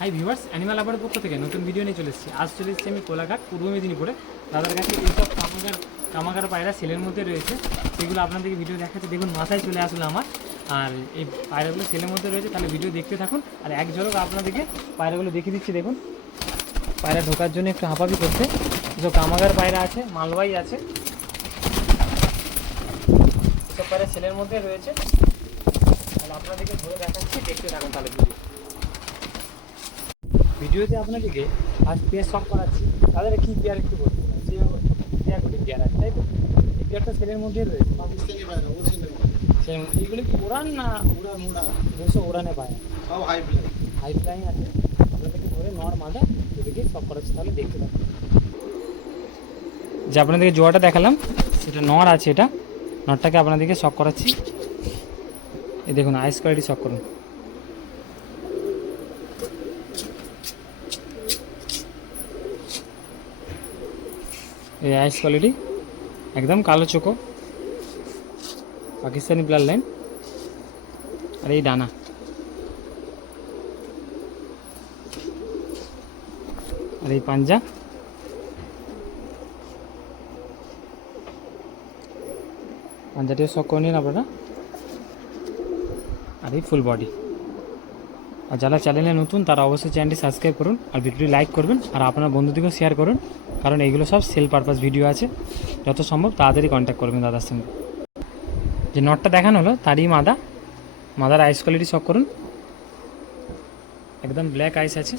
Hi viewers animal আবারের পক্ষ থেকে নতুন ভিডিও নিয়ে চলে এসেছি। আজ চলে এসেছি আমি কোলাঘাট, পূর্ব মেদিনীপুরে। দাদার কাছে এইসব কামাগার কামাগার পায়রা সেলের মধ্যে রয়েছে। সেগুলো আপনাদেরকে ভিডিও দেখাচ্ছে। দেখুন, মাথায় চলে আসলো আমার। আর এই পায়রাগুলো সেলের মধ্যে রয়েছে, তাহলে ভিডিও দেখতে থাকুন। আর এক ঝলক আপনাদেরকে পায়রাগুলো দেখিয়ে দিচ্ছি, দেখুন। পায়রা ঢোকার জন্য একটু হাঁপাবি করছে। এসব কামাগার পায়রা আছে মালবাই আছে। এসব পায়রা সেলের মধ্যে রয়েছে। তাহলে আপনাদেরকে ধরে দেখাচ্ছি দেখতে থাকুন তাহলে ভিডিও। ভিডিওতে আপনাদেরকে ফার্স্ট পেয়ার শখ করাচ্ছি। তাদের কি পেয়ার একটু বলুন পেয়ার কোটি পেয়ার আছে তাই তো? এই পেয়ারটা সেলের মধ্যে রয়েছে। এইগুলো কি উড়ান না উড়ান উড়ান। বসে উড়ানে পায় সব হাই প্লে হাই ফ্লাইং আছে। আপনাদেরকে ধরে নর মাদা দুদিকে শখ করাচ্ছি তাহলে দেখতে পাবেন যে আপনাদেরকে জোয়াটা দেখালাম সেটা নর আছে এটা। নরটাকে আপনাদেরকে শখ করাচ্ছি। এই দেখুন আইস কোয়ালিটি শখ করুন। এই আইস কোয়ালিটি একদম কালো চোখো, পাকিস্তানি ব্লাড লাইন আর এই ডানা। আর এই পাঞ্জা। পাঞ্জাটিও শখ করে নিন আপনারা। আর এই ফুল বডি আর যারা চ্যানেলে নতুন, তারা অবশ্যই চ্যানেলটি সাবস্ক্রাইব করুন আর ভিডিওটি লাইক করবেন আর আপনার বন্ধুদেরকেও শেয়ার করুন, কারণ এইগুলো সব সেল পারপাস ভিডিও আছে। যত সম্ভব তাড়াতাড়ি কন্ট্যাক্ট করবেন দাদার সঙ্গে। যে নটটা দেখানো হলো, তারই মাদা। মাদার আইস কোয়ালিটি শখ করুন। একদম ব্ল্যাক আইস আছে।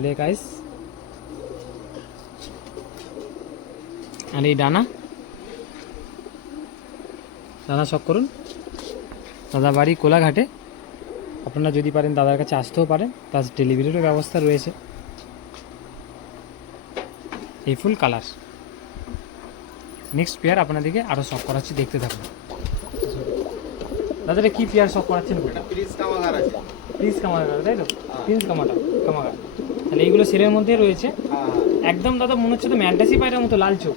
ব্ল্যাক আইস আর এই ডানা? ডানা শখ করুন। দাদা বাড়ি কোলাঘাটে। আপনারা যদি পারেন দাদার কাছে আসতেও পারেন। প্লাস ডেলিভারিরও ব্যবস্থা রয়েছে। এই ফুল কালার। নেক্সট পেয়ার আপনাদেরকে আরও শখ করাচ্ছি দেখতে থাকুন। দাদা এটা কি পেয়ার শখ করাচ্ছেন? প্রিন্স কামাগার তাই তো? প্রিন্স কামাটা কামাগার। তাহলে এইগুলো সেলের মধ্যে রয়েছে। হ্যাঁ। একদম দাদা মনে হচ্ছে তো ম্যান্টাসি পায়রার মতো লাল চোখ।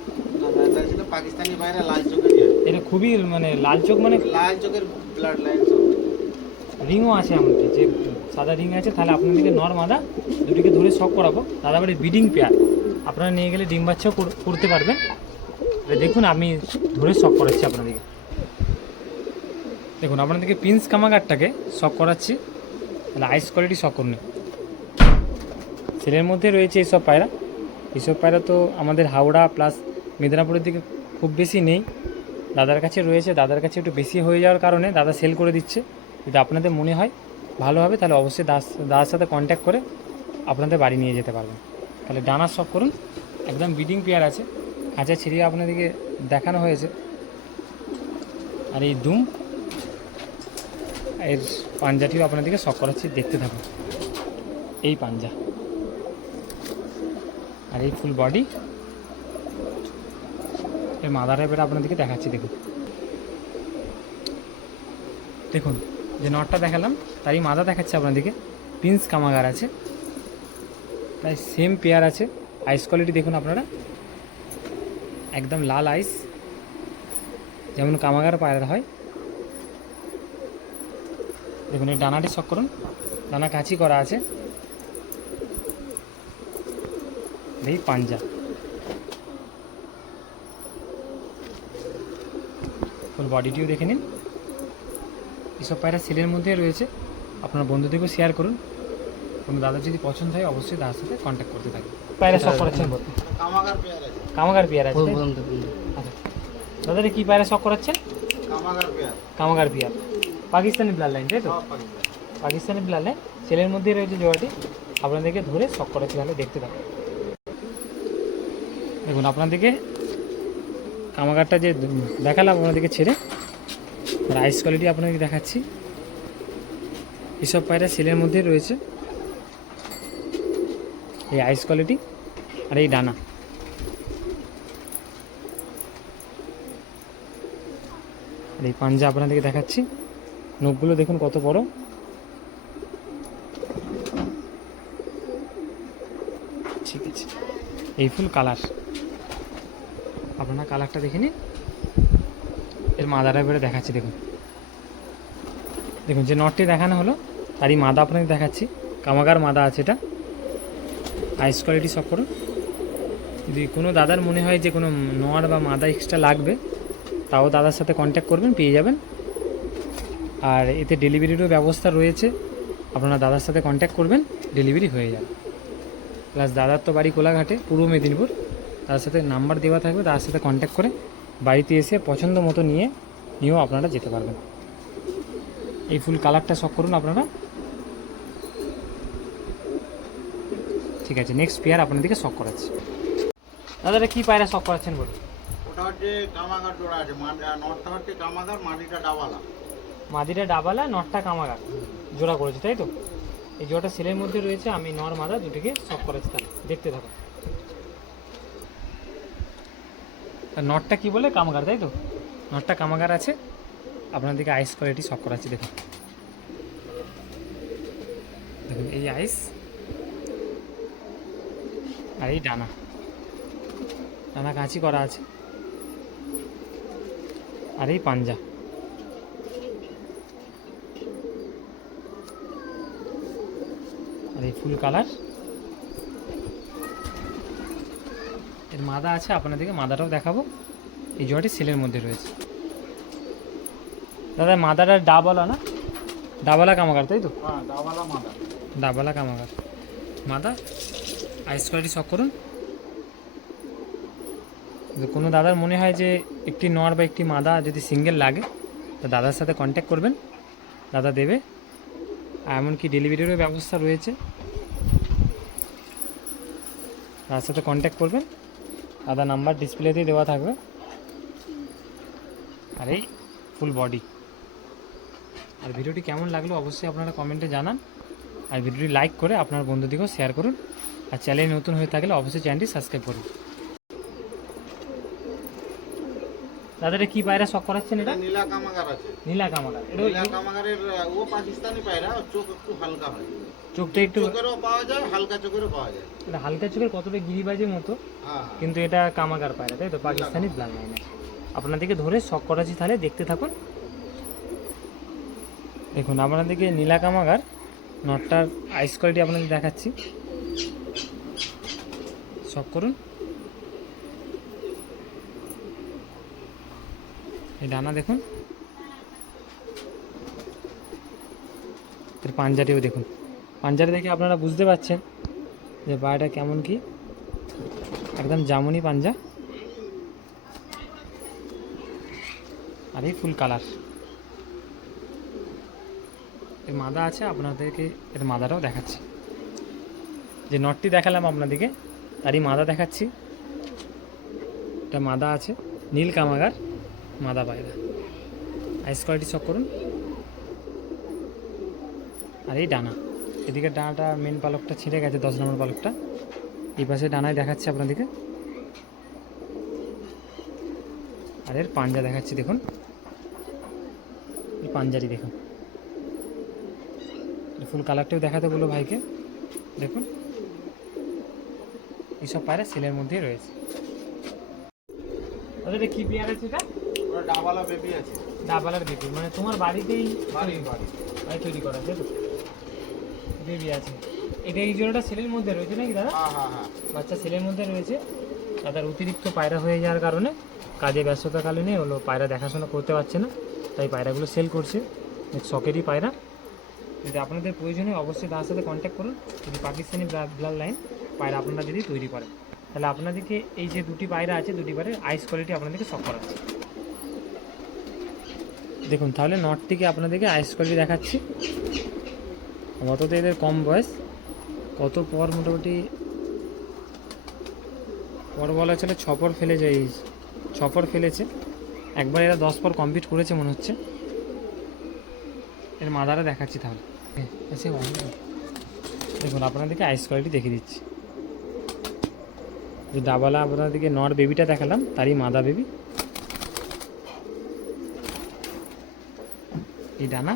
এটা ছিল পাকিস্তানি বাইরে লাল চোখের। এটা খুবই মানে লাল চোখ মানে লাল চোখের ব্লাড লাইন রিংও আছে এমনকি যে সাদা রিং আছে তাহলে আপনাদেরকে নর মাদা দুটিকে ধরে শখ করাবো। দাদা বাড়ি বিডিং পেয়ার। আপনারা নিয়ে গেলে ডিম বাচ্চাও করতে পারবেন। দেখুন আমি ধরে শখ করাচ্ছি আপনাদেরকে। দেখুন আপনাদেরকে প্রিন্স কামাগারটাকে শখ করাচ্ছি। তাহলে আইস কোয়ালিটি শখ করুন। ছেলের মধ্যে রয়েছে এইসব পায়রা। এইসব পায়রা তো আমাদের হাওড়া প্লাস মেদিনীপুরের দিকে খুব বেশি নেই। দাদার কাছে রয়েছে, দাদার কাছে একটু বেশি হয়ে যাওয়ার কারণে দাদা সেল করে দিচ্ছে। যদি আপনাদের মনে হয় ভালো হবে, তাহলে অবশ্যই দাস, দাদার সাথে কন্ট্যাক্ট করে আপনাদের বাড়ি নিয়ে যেতে পারবেন। তাহলে ডানার শখ করুন, একদম বিডিং পেয়ার আছে। খাঁচা ছিঁড়িয়ে আপনাদেরকে দেখানো হয়েছে। আর এই দুম, এর পাঞ্জাটিও আপনাদেরকে শখ করাচ্ছি, দেখতে থাকুন। এই পাঞ্জা। আর এই ফুল বডি এর মাদার এবার আপনাদেরকে দেখাচ্ছি, দেখুন। দেখুন, যে নটটা দেখালাম, তারই মাদা দেখাচ্ছে আপনাদেরকে। প্রিন্স কামাগার আছে। তাই সেম পেয়ার আছে। আইস কোয়ালিটি দেখুন আপনারা। একদম লাল আইস যেমন কামাগার পায়রা হয়। দেখুন এই ডানাটি শক করুন। ডানা কাঁচি করা আছে। এই পাঞ্জা। ফুল বডিটিও দেখে নিন। এসব পায়রা সেলের মধ্যে রয়েছে। আপনার বন্ধুদেরকেও শেয়ার করুন। কোনো দাদা যদি পছন্দ হয় অবশ্যই দাদার সাথে কন্ট্যাক্ট করতে থাকুন। পায়রা শখ করাচ্ছেন বলতে? কামাগার পেয়ার আছে? আচ্ছা। দাদা কি পায়রা শখ করাচ্ছেন? কামাগার পেয়ার। পাকিস্তানি ব্লাড লাইন তাই তো? পাকিস্তানি। ব্লাড লাইন ছেলের মধ্যেই রয়েছে জোড়াটি আপনাদেরকে ধরে শখ করাচ্ছি তাহলে দেখতে থাকুন। দেখুন আপনাদেরকে কামাগারটা যে দেখালাম আপনাদেরকে ছেড়ে রাইস কোয়ালিটি আপনাদেরকে দেখাচ্ছি। এসব পায়রা সেলের মধ্যে রয়েছে। এই আইস কোয়ালিটি আর এই ডানা আর এই পাঞ্জা আপনাদেরকে দেখাচ্ছি। নখগুলো দেখুন কত বড়। ঠিক আছে। এই ফুল কালার আপনারা কালারটা দেখে নিন। এর মাদাটা এবারে দেখাচ্ছি, দেখুন। দেখুন, যে নটটি দেখানো হলো, তারই মাদা আপনাকে দেখাচ্ছি। কামাগার মাদা আছে এটা। আইস কোয়ালিটি সব করুন। যদি কোনো দাদার মনে হয় যে কোনো নোয়ার বা মাদা এক্সট্রা লাগবে, তাও দাদার সাথে কন্ট্যাক্ট করবেন, পেয়ে যাবেন। আর এতে ডেলিভারিরও ব্যবস্থা রয়েছে। আপনারা দাদার সাথে কন্ট্যাক্ট করবেন ডেলিভারি হয়ে যাবে। প্লাস দাদার তো বাড়ি কোলাঘাটে, পূর্ব মেদিনীপুর। তার সাথে নাম্বার দেওয়া থাকবে তার সাথে কন্ট্যাক্ট করে বাড়িতে এসে পছন্দ মতো নিয়ে নিয়েও আপনারা যেতে পারবেন। এই ফুল কালারটা শখ করুন আপনারা। ঠিক আছে নেক্সট পেয়ার আপনাদেরকে শখ করাচ্ছি। দাদা কী পায়রা শখ করাচ্ছেন বলুন। ওটা হচ্ছে কামাগার জোড়া আছে নটটা হচ্ছে কামাগার মাটিটা ডাবালা। মাদিটা ডাবালা নটটা কামাগার। জোড়া করেছে তাই তো? এই জোড়াটা সেলের মধ্যে রয়েছে আমি নর মাদা দুটিকে শখ করেছি তাহলে। দেখতে থাকুন আর নটটা কি বলে? কামাগার, তাই তো? নটটা কামাগার আছে। আপনাদেরকে আইস কোয়ালিটি শখ করাচ্ছি দেখুন। দেখুন, এই আইস আর এই ডানা ডানা কাঁচি করা আছে। আর এই পাঞ্জা। আর এই ফুল কালার এর মাদা আছে আপনাদেরকে মাদাটাও দেখাবো। এই জোয়াটি সেলের মধ্যে রয়েছে। দাদা মাদাটা ডাবলা না? ডাবলা কামাকার তাই তো? হ্যাঁ ডাবালা মাদা। ডাবলা কামাকার মাদা আইস কোয়ালিটি শখ করুন। কোনো দাদার মনে হয় যে একটি নর বা একটি মাদা যদি সিঙ্গেল লাগে তো দাদার সাথে কন্ট্যাক্ট করবেন। দাদা দেবে। এমনকি ডেলিভারিরও ব্যবস্থা রয়েছে। তার সাথে কন্ট্যাক্ট করবেন। দাদা নাম্বার ডিসপ্লেতেই দেওয়া থাকবে। আর এই ফুল বডি আর ভিডিওটি কেমন লাগল অবশ্যই আপনারা কমেন্টে জানান। আর ভিডিওটি লাইক করে আপনার বন্ধুদিকেও শেয়ার করুন। আর চ্যানেল নতুন হয়ে থাকলে অবশ্যই চ্যানেলটি সাবস্ক্রাইব করুন। দাদা এটা কি পায়রা শখ করাচ্ছেন এটা? নীলা কামাগার আছে। নীলা কামাকার এটা নীলা কামাগারের ও পাকিস্তানি পায়রা চোখ একটু হালকা হয়। চোখটা একটু চোখেরও পাওয়া যায় হালকা চোখেরও পাওয়া যায়। এটা হালকা চোখের কতটা গিরিবাজের মতো হ্যাঁ কিন্তু এটা কামাগার পায়রা তাই তো? পাকিস্তানি ব্লাড লাইনে আপনাদেরকে ধরে শখ করাচ্ছি তাহলে দেখতে থাকুন। দেখুন আপনাদেরকে নীলা কামাগার নটটার আইস কোয়ালিটি আপনাদের দেখাচ্ছি। শখ করুন। এই ডানা দেখুন। এর পাঞ্জাটিও দেখুন। পাঞ্জাটি দেখে আপনারা বুঝতে পারছেন যে পায়রাটা কেমন কি। একদম জামুনি পাঞ্জা। আর এই ফুল কালার। এর মাদা আছে, আপনাদেরকে এর মাদাটাও দেখাচ্ছি। যে নটটি দেখালাম আপনাদেরকে, তারই মাদা দেখাচ্ছি। এটা মাদা আছে, নীল কামাগার। মাদা পায়রা আইস কোয়ালিটি চক করুন। আর এই ডানা। এদিকে ডানাটা মেন পালকটা ছিঁড়ে গেছে, দশ নম্বর পালকটা। এই পাশে ডানায় দেখাচ্ছি আপনাদেরকে। আর এর পাঞ্জা দেখাচ্ছি, দেখুন। এই পাঞ্জারি দেখুন। ফুল কালারটাও দেখাতে বলল ভাইকে। দেখুন। এইসব পায়রা সেলের মধ্যেই রয়েছে। ওদের কি এটা ওটা ডাবালা বেবি আছে। ডাবালার বেবি মানে তোমার বাড়িতেই বাড়ি বাড়ি। বাড়ি তৈরি করা তাই তো? বেবি আছে। এটা এই জোড়াটা সেলের মধ্যে রয়েছে নাকি দাদা? হ্যাঁ হ্যাঁ হ্যাঁ। বাচ্চা ছেলের মধ্যে রয়েছে। তাদের অতিরিক্ত পায়রা হয়ে যাওয়ার কারণে কাজে ব্যস্ততা কালীনে হলো পায়রা দেখাশোনা করতে পারছে না তাই পায়রাগুলো সেল করছে। শখেরই পায়রা। যদি আপনাদের প্রয়োজন হয় অবশ্যই তার সাথে কন্ট্যাক্ট করুন। যদি পাকিস্তানি ব্লাড লাইন পায়রা আপনারা যদি তৈরি করেন। তাহলে আপনাদেরকে এই যে দুটি পায়রা আছে দুটি পায়রার আইস কোয়ালিটি আপনাদেরকে শখ করাচ্ছে। দেখুন, তাহলে নটটিকে আপনাদেরকে আইস কোয়ালিটি দেখাচ্ছি। অত তো এদের কম বয়স। কত পর মোটামুটি? পর বলা চলে ছপর ফেলেছে এই ছপর ফেলেছে। একবার এরা দশ পর কমপ্লিট করেছে মনে হচ্ছে। এর মাদারা দেখাচ্ছি তাহলে। না। দেখুন, আপনাদেরকে আইস কোয়ালিটি দেখিয়ে দিচ্ছি। যে ডাবালা আপনাদেরকে নর বেবিটা দেখালাম, তারই মাদা বেবি এই ডানা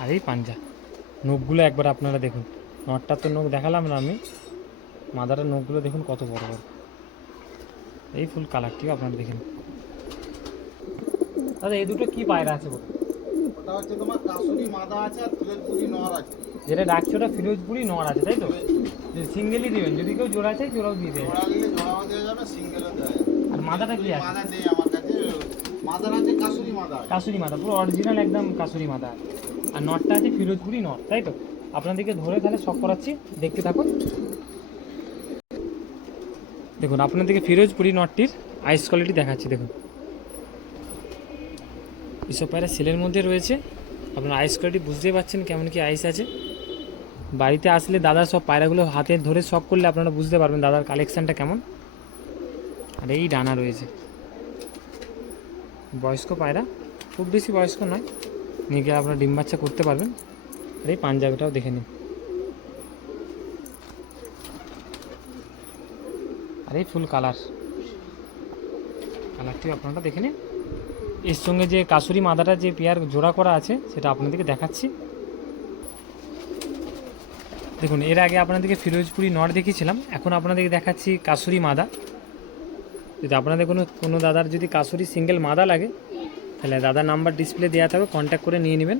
আর এই পাঞ্জা। নখগুলো একবার আপনারা দেখুন। নটটার তো নখ দেখালাম না আমি। মাদারের নখগুলো দেখুন কত বড় বড়। এই ফুল কালারটিও আপনারা দেখেন দাদা এই দুটো কি পায়রা আছে বলুন? ওটা হচ্ছে তোমার কাসুরি মাদা আছে আর তুলেরপুরি নর আছে। যেটা ডাকছে ওটা ফিরোজপুরি নর আছে তাই তো? সিঙ্গেলই দিবেন যদি কেউ জোড়া চাই জোড়াও দিয়ে দেবেন। জোড়া নিলে জোড়াও দেওয়া যাবে সিঙ্গেলও দেওয়া যাবে। আর মাদাটা কি আছে? মাদা নেই আমার আছে কাসুরি মাদা পুরো অরিজিনাল একদম কাসুরি মাথা আর নটটা আছে ফিরোজপুরি নট, তাই তো? আপনাদেরকে ধরে তাহলে শখ করাচ্ছি, দেখতে থাকুন। দেখুন, আপনাদেরকে ফিরোজপুরি নটটির আইস কোয়ালিটি দেখাচ্ছি, দেখুন। এসব পায়রা সেলের মধ্যে রয়েছে। আপনার আইস কোয়ালিটি বুঝতেই পারছেন কেমন কি আইস আছে। বাড়িতে আসলে দাদা সব পায়রাগুলো হাতে ধরে শখ করলে আপনারা বুঝতে পারবেন দাদার কালেকশানটা কেমন। আর এই ডানা রয়েছে। বয়স্ক পায়রা, খুব বেশি বয়স্ক নয়। নিয়ে গিয়ে আপনারা ডিম বাচ্চা করতে পারবেন। আর এই পাঞ্জাবিটাও দেখে নিন। আর এই ফুল কালার। কালারটিও আপনারা দেখে নিন। এর সঙ্গে যে কাসুরি মাদাটা যে পেয়ার জোড়া করা আছে, সেটা আপনাদেরকে দেখাচ্ছি। দেখুন, এর আগে আপনাদেরকে ফিরোজপুরি নট দেখিয়েছিলাম। এখন আপনাদেরকে দেখাচ্ছি কাসুরি মাদা। যদি আপনাদের কোনো কোনো দাদার যদি কাসুরি সিঙ্গেল মাদা লাগে, তাহলে দাদার নাম্বার ডিসপ্লে দেওয়া থাকবে কন্ট্যাক্ট করে নিয়ে নেবেন।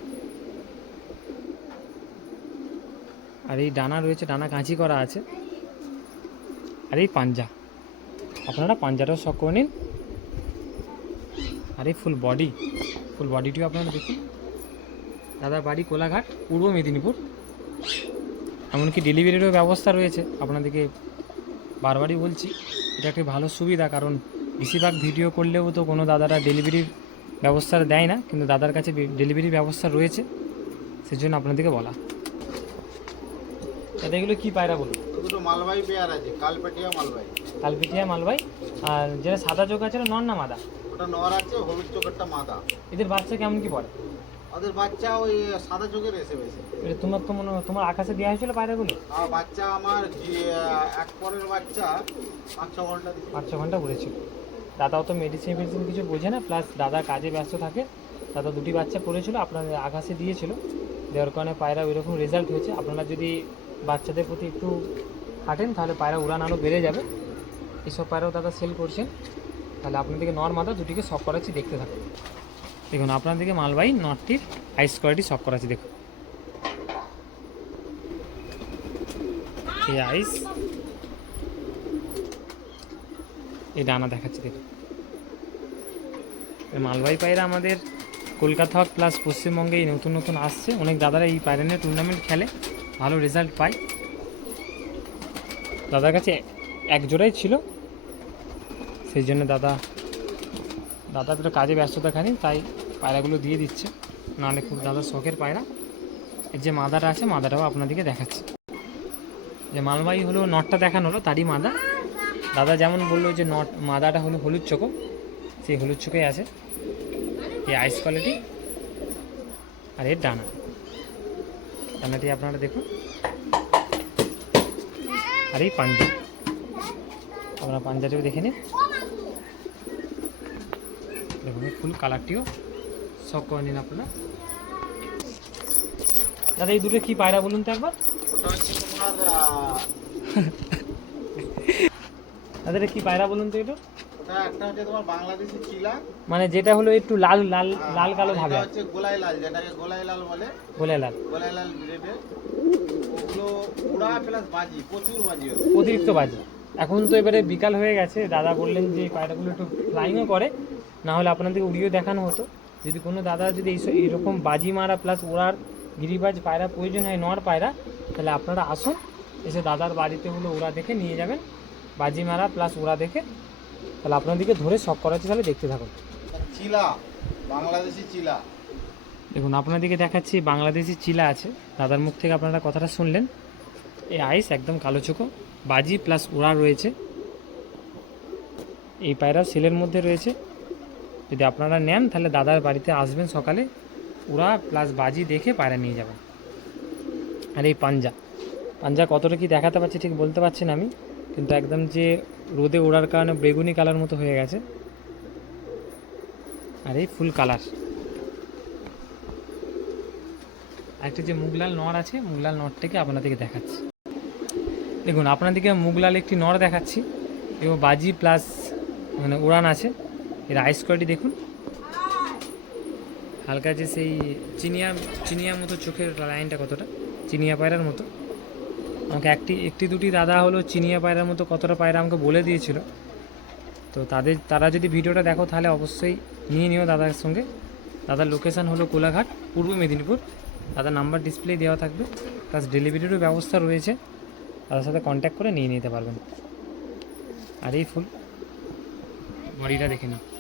আর এই ডানা রয়েছে, ডানা কাঁচি করা আছে। আর এই পাঞ্জা। আপনারা পাঞ্জাটাও শখ করে নিন। আর এই ফুল বডি ফুল বডিটিও আপনারা দেখুন। দাদার বাড়ি কোলাঘাট, পূর্ব মেদিনীপুর। এমনকি ডেলিভারিরও ব্যবস্থা রয়েছে। আপনাদেরকে বারবারই বলছি এটা একটি ভালো সুবিধা কারণ বেশিরভাগ ভিডিও করলেও তো কোনো দাদারা ডেলিভারির ব্যবস্থা দেয় না কিন্তু দাদার কাছে ডেলিভারি ব্যবস্থা রয়েছে সেজন্য আপনাদেরকে বলা। দাদা এগুলো কী পায়রা বলুন? তো দুটো মালবাহী পেয়ার আছে কালপেটিয়া মালবাহী। কালপিটিয়া মালবাই আর যেটা সাদা চোখ আছে নন না মাদা? ওটা নর আছে হলুদ চোখেরটা মাদা। এদের বাচ্চা কেমন কি পড়ে? ওদের বাচ্চা ওই সাদা চোখের এসে এটা তোমার তো মনে তোমার আকাশে দেওয়া হয়েছিল পায়রাগুলো? বাচ্চা আমার যে- এক পরের বাচ্চা পাঁচ ছ ঘণ্টা পাঁচ ছ ঘণ্টা ঘুরেছিল। দাদাও তো মেডিসিন ফেডিসিন কিছু বোঝে না প্লাস দাদা কাজে ব্যস্ত থাকে। দাদা দুটি বাচ্চা করেছিল আপনাদের আকাশে দিয়েছিল। দেওয়ার কারণে পায়রা ওইরকম রেজাল্ট হয়েছে। আপনারা যদি বাচ্চাদের প্রতি একটু হাঁটেন তাহলে পায়রা উড়ান আরও বেড়ে যাবে। এসব পায়রাও দাদা সেল করছেন। তাহলে আপনাদেরকে নর মাদা দুটিকে শখ করাচ্ছি দেখতে থাকুন। দেখুন আপনাদেরকে মালবাহী নটটির আইস কোয়ালিটি শখ আছে, দেখুন। এই আইস এই ডানা দেখাচ্ছি, দেখুন। মালবাহী পায়রা আমাদের কলকাতা প্লাস পশ্চিমবঙ্গে এই নতুন নতুন আসছে। অনেক দাদারা এই পায়রা নিয়ে টুর্নামেন্ট খেলে, ভালো রেজাল্ট পায়। দাদার কাছে এক জোড়াই ছিল। সেই জন্য দাদা দাদা তো কাজে ব্যস্ততা খানি তাই পায়রাগুলো দিয়ে দিচ্ছে। নাহলে খুব দাদার শখের পায়রা। এর যে মাদাটা আছে, মাদাটাও আপনাদেরকে দেখাচ্ছি। যে মালবাহী হলো, নটটা দেখানো হলো, তারই মাদা। দাদা যেমন বলল যে নট, মাদাটা হলো হলুদ চোখো, সেই হলুদ চোখে আছে। এই আইস কোয়ালিটি আর এর ডানা ডানাটি আপনারা দেখুন। আর এই পাঞ্জা। আপনারা পাঞ্জাটিও দেখে নিন। দেখুন ফুল কালারটিও শখ করে নিন আপনারা। দাদা, এই দুটো কি পায়রা বলুন তো একবার? দাদা কি পায়রা বলুন তো এটা? একটা হচ্ছে তোমার বাংলাদেশি চিলা মানে যেটা হলো একটু লাল লাল লাল কালো ভাবে। হচ্ছে গোলাই লাল যেটাকে গোলাই লাল বলে বলে লাল গোলাই লাল ব্রিডের ওগুলো প্লাস বাজি প্রচুর বাজি অতিরিক্ত বাজি। এখন তো এবারে বিকাল হয়ে গেছে। দাদা বললেন যে পায়রাগুলো একটু ফ্লাইংও করে। না হলে আপনাদেরকে উড়িয়ে দেখানো হতো। যদি কোনো দাদা যদি এই এরকম বাজি মারা প্লাস ওড়ার গিরিবাজ পায়রা প্রয়োজন হয় নর পায়রা তাহলে আপনারা আসুন এসে দাদার বাড়িতে হলো ওরা দেখে নিয়ে যাবেন। বাজি মারা প্লাস ওরা দেখে তাহলে আপনাদেরকে ধরে শখ করাচ্ছে তাহলে দেখতে থাকুন। চিলা বাংলাদেশি চিলা। দেখুন আপনাদেরকে দেখাচ্ছি বাংলাদেশি চিলা আছে। দাদার মুখ থেকে আপনারা কথাটা শুনলেন। এই আইস একদম কালো চোখো। বাজি প্লাস ওড়া রয়েছে। এই পায়রা সেলের মধ্যে রয়েছে। যদি আপনারা নেন, তাহলে দাদার বাড়িতে আসবেন সকালে। ওড়া প্লাস বাজি দেখে পায়রা নিয়ে যাবেন আর এই পাঞ্জা। পাঞ্জা কতটা কি দেখাতে পারছি ঠিক বলতে পারছি না আমি, কিন্তু একদম যে রোদে ওড়ার কারণে বেগুনি কালার মতো হয়ে গেছে। আর এই ফুল কালার একটা যে মুগলাল নর আছে, মুগলাল নরটাকে আপনাদেরকে দেখাচ্ছি। দেখুন, আপনাদেরকে মুগলাল একটি নর দেখাচ্ছি। এবং বাজি প্লাস মানে উড়ান আছে। এর আইস কোয়ালিটি দেখুন। হালকা যে সেই চিনিয়া চিনিয়া মতো চোখের লাইনটা কতটা? চিনিয়া পায়রার মতো। আমাকে একটি একটি দুটি দাদা হলো চিনিয়া পায়রার মতো কতটা পায়রা আমাকে বলে দিয়েছিল। তো তাদের, তারা যদি ভিডিওটা দেখো তাহলে অবশ্যই নিয়ে নিও দাদার সঙ্গে। দাদার লোকেশান হলো কোলাঘাট, পূর্ব মেদিনীপুর। দাদার নাম্বার ডিসপ্লে দেওয়া থাকবে। প্লাস ডেলিভারিরও ব্যবস্থা রয়েছে। তাদের সাথে কন্ট্যাক্ট করে নিয়ে নিতে পারবেন। আর এই ফুল, বডিটা দেখে নাও।